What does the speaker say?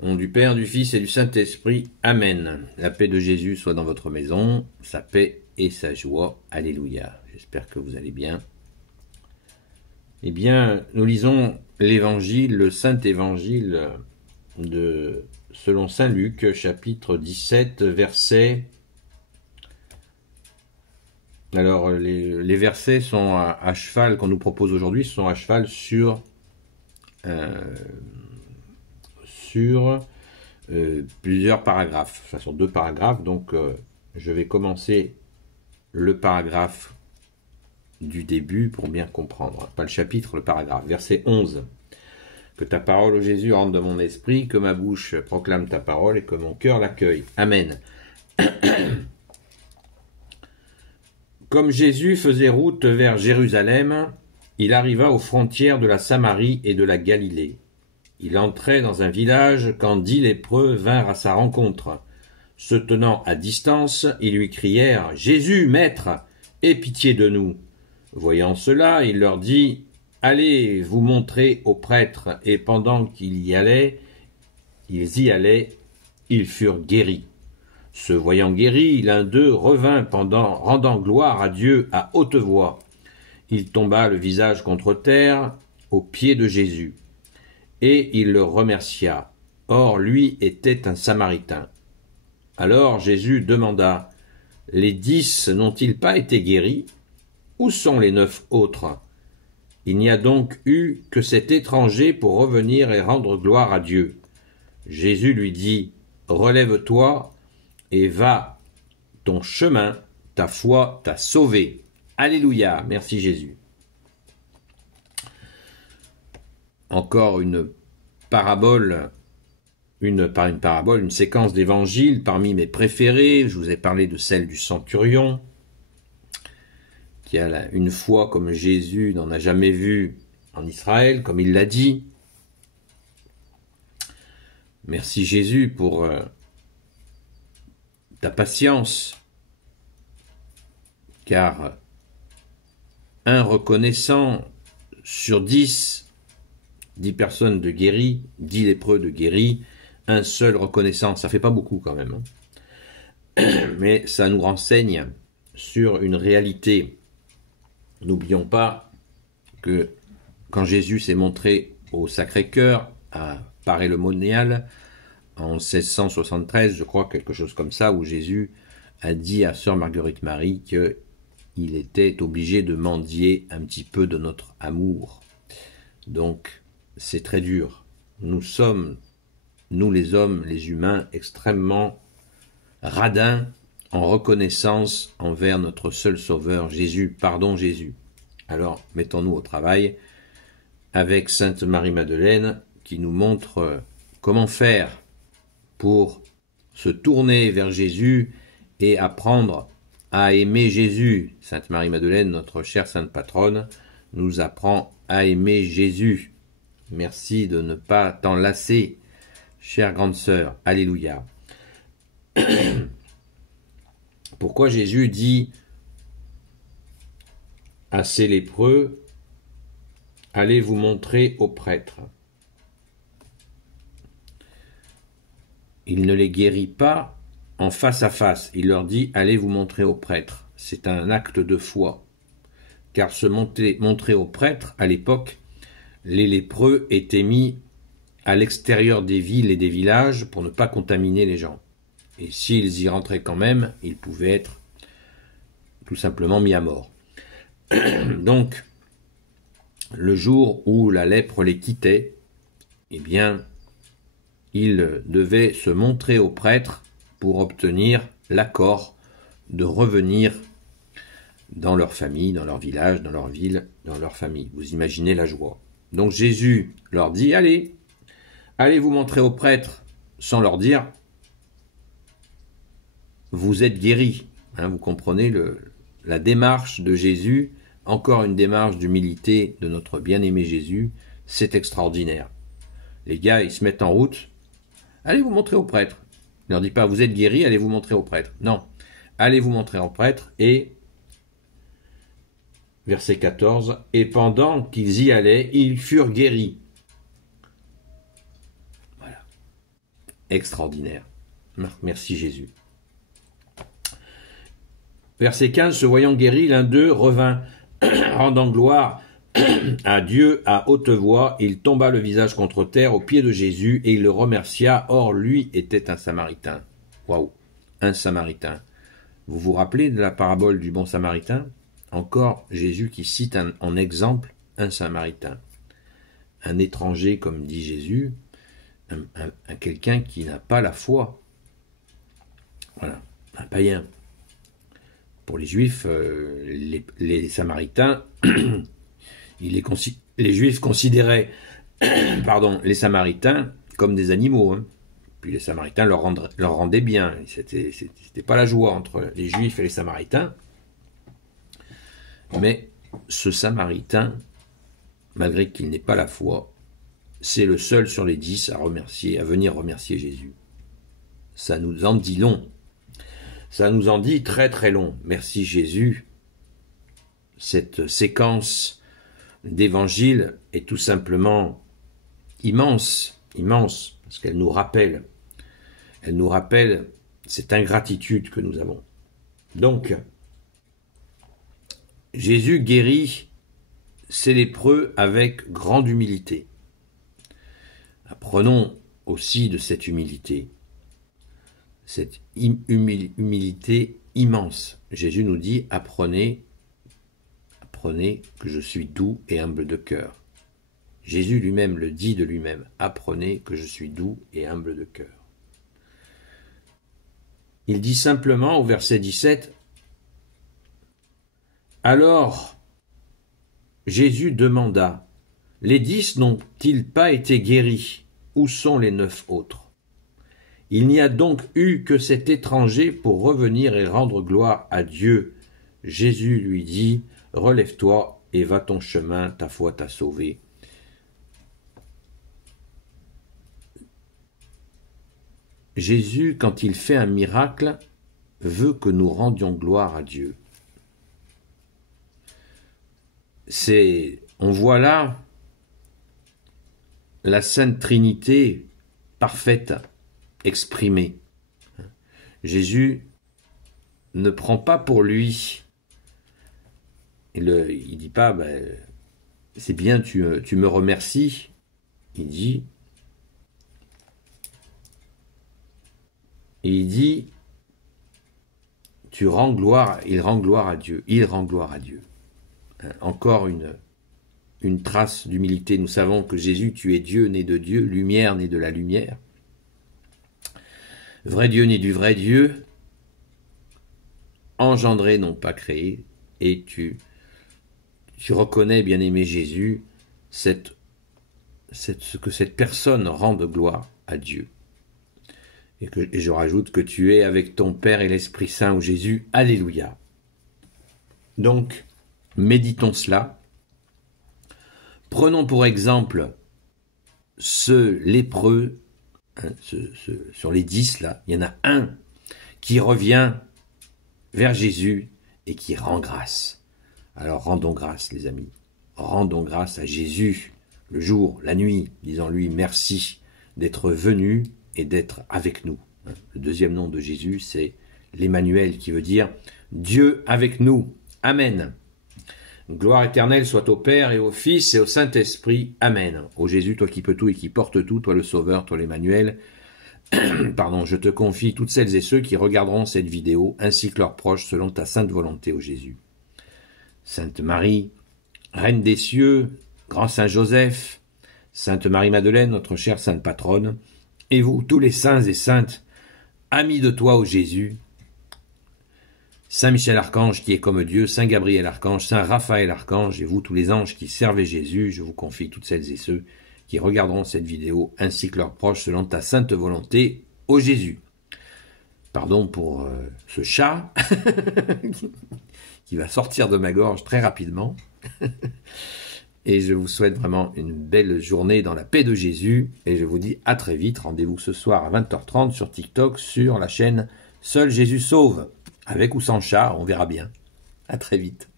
Au nom du Père, du Fils et du Saint-Esprit. Amen. La paix de Jésus soit dans votre maison, sa paix et sa joie. Alléluia. J'espère que vous allez bien. Eh bien, nous lisons l'évangile, le Saint-Évangile selon Saint Luc, chapitre 17, verset... Alors, les versets sont à cheval, qu'on nous propose aujourd'hui, sont à cheval sur plusieurs paragraphes. Enfin, sur 2 paragraphes, donc je vais commencer le paragraphe du début pour bien comprendre. Pas le chapitre, le paragraphe. Verset 11. Que ta parole, ô Jésus, rentre dans mon esprit, que ma bouche proclame ta parole et que mon cœur l'accueille. Amen. Comme Jésus faisait route vers Jérusalem, il arriva aux frontières de la Samarie et de la Galilée. Il entrait dans un village quand 10 lépreux vinrent à sa rencontre. Se tenant à distance, ils lui crièrent « Jésus, Maître, aie pitié de nous !» Voyant cela, il leur dit « Allez vous montrer aux prêtres !» Et pendant qu'ils y allaient, ils furent guéris. Se voyant guéri, l'un d'eux revint rendant gloire à Dieu à haute voix. Il tomba le visage contre terre, aux pieds de Jésus. Et il le remercia. Or, lui était un Samaritain. Alors Jésus demanda, « Les 10 n'ont-ils pas été guéris? Où sont les 9 autres? Il n'y a donc eu que cet étranger pour revenir et rendre gloire à Dieu. » Jésus lui dit, « Relève-toi et va ton chemin, ta foi t'a sauvé. » Alléluia, merci Jésus. Encore une parabole, une séquence d'évangiles parmi mes préférés. Je vous ai parlé de celle du centurion, qui a une foi comme Jésus n'en a jamais vu en Israël, comme il l'a dit. Merci Jésus pour ta patience, car un reconnaissant sur 10 personnes de guéris, 10 lépreux de guéris, un seul reconnaissant, ça fait pas beaucoup quand même, hein. Mais ça nous renseigne sur une réalité. N'oublions pas que quand Jésus s'est montré au Sacré-Cœur à Paray-le-Monial, en 1673, je crois, quelque chose comme ça, où Jésus a dit à sœur Marguerite Marie qu'il était obligé de mendier un petit peu de notre amour. Donc, c'est très dur. Nous sommes, nous les hommes, les humains, extrêmement radins en reconnaissance envers notre seul Sauveur, Jésus. Pardon Jésus. Alors, mettons-nous au travail avec Sainte Marie-Madeleine qui nous montre comment faire pour se tourner vers Jésus et apprendre à aimer Jésus. Sainte Marie-Madeleine, notre chère sainte patronne, nous apprend à aimer Jésus. Merci de ne pas t'en lasser, chère grande sœur. Alléluia. Pourquoi Jésus dit à ces lépreux, allez vous montrer aux prêtres? Il ne les guérit pas en face à face. Il leur dit, allez vous montrer aux prêtres. C'est un acte de foi. Car se montrer aux prêtres, à l'époque, les lépreux étaient mis à l'extérieur des villes et des villages pour ne pas contaminer les gens. Et s'ils y rentraient quand même, ils pouvaient être tout simplement mis à mort. Donc, le jour où la lèpre les quittait, eh bien, ils devaient se montrer aux prêtres pour obtenir l'accord de revenir dans leur famille, dans leur village, dans leur ville, dans leur famille. Vous imaginez la joie. Donc Jésus leur dit, allez vous montrer aux prêtres, sans leur dire, vous êtes guéris. Hein, vous comprenez la démarche de Jésus, encore une démarche d'humilité de notre bien-aimé Jésus, c'est extraordinaire. Les gars, ils se mettent en route, allez vous montrer aux prêtres. Il ne leur dit pas, vous êtes guéris, allez vous montrer aux prêtres. Non, allez vous montrer aux prêtres et... Verset 14, « Et pendant qu'ils y allaient, ils furent guéris. » Voilà. extraordinaire. Merci Jésus. Verset 15, se voyant guéri, l'un d'eux revint, rendant gloire à Dieu à haute voix. Il tomba le visage contre terre aux pieds de Jésus et il le remercia. Or, lui était un Samaritain. Waouh, un Samaritain. Vous vous rappelez de la parabole du bon Samaritain? Encore Jésus qui cite en exemple un Samaritain. Un étranger, comme dit Jésus, un quelqu'un qui n'a pas la foi. Voilà, un païen. Pour les Juifs, les Samaritains, les Juifs considéraient les Samaritains comme des animaux. Hein. Puis les Samaritains leur rendaient bien. C'était pas la joie entre les Juifs et les Samaritains. Mais ce Samaritain, malgré qu'il n'ait pas la foi, c'est le seul sur les 10 à venir remercier Jésus. Ça nous en dit long. Ça nous en dit très très long. Merci Jésus. Cette séquence d'évangile est tout simplement immense, parce qu'elle nous rappelle cette ingratitude que nous avons. Donc, Jésus guérit ces lépreux avec grande humilité. Apprenons aussi de cette humilité. Cette humilité immense. Jésus nous dit, apprenez que je suis doux et humble de cœur. Jésus lui-même le dit de lui-même, apprenez que je suis doux et humble de cœur. Il dit simplement au verset 17, alors Jésus demanda, les 10 n'ont-ils pas été guéris? Où sont les 9 autres? Il n'y a donc eu que cet étranger pour revenir et rendre gloire à Dieu. Jésus lui dit, relève-toi et va ton chemin, ta foi t'a sauvé. Jésus, quand il fait un miracle, veut que nous rendions gloire à Dieu. On voit là la Sainte Trinité parfaite, exprimée. Jésus ne prend pas pour lui. Il dit pas, c'est bien, tu me remercies. Il dit, il rend gloire à Dieu. Il rend gloire à Dieu. Encore une trace d'humilité. Nous savons que Jésus, tu es Dieu, né de Dieu, lumière, né de la lumière. Vrai Dieu, né du vrai Dieu, engendré, non pas créé, et tu reconnais, bien-aimé Jésus, que cette personne rende gloire à Dieu. Et je rajoute que tu es avec ton Père et l'Esprit Saint, ô Jésus, alléluia. Donc, méditons cela. Prenons pour exemple ce lépreux, sur les 10 là, il y en a un qui revient vers Jésus et qui rend grâce. Alors rendons grâce les amis, rendons grâce à Jésus, le jour, la nuit, disons-lui merci d'être venu et d'être avec nous. Le deuxième nom de Jésus, c'est l'Emmanuel, qui veut dire Dieu avec nous. Amen. Gloire éternelle soit au Père et au Fils et au Saint-Esprit. Amen. Ô Jésus, toi qui peux tout et qui portes tout, toi le Sauveur, toi l'Emmanuel, je te confie toutes celles et ceux qui regarderont cette vidéo, ainsi que leurs proches, selon ta sainte volonté, ô Jésus. Sainte Marie, Reine des cieux, Grand Saint Joseph, Sainte Marie-Madeleine, notre chère Sainte Patronne, et vous, tous les saints et saintes, amis de toi, ô Jésus, Saint Michel Archange qui est comme Dieu, Saint Gabriel Archange, Saint Raphaël Archange, et vous tous les anges qui servez Jésus, je vous confie toutes celles et ceux qui regarderont cette vidéo, ainsi que leurs proches, selon ta sainte volonté, ô Jésus. Pardon pour ce chat qui va sortir de ma gorge très rapidement. Et je vous souhaite vraiment une belle journée dans la paix de Jésus, et je vous dis à très vite. Rendez-vous ce soir à 20h30 sur TikTok, sur la chaîne Seul Jésus Sauve. Avec ou sans chat, on verra bien. À très vite.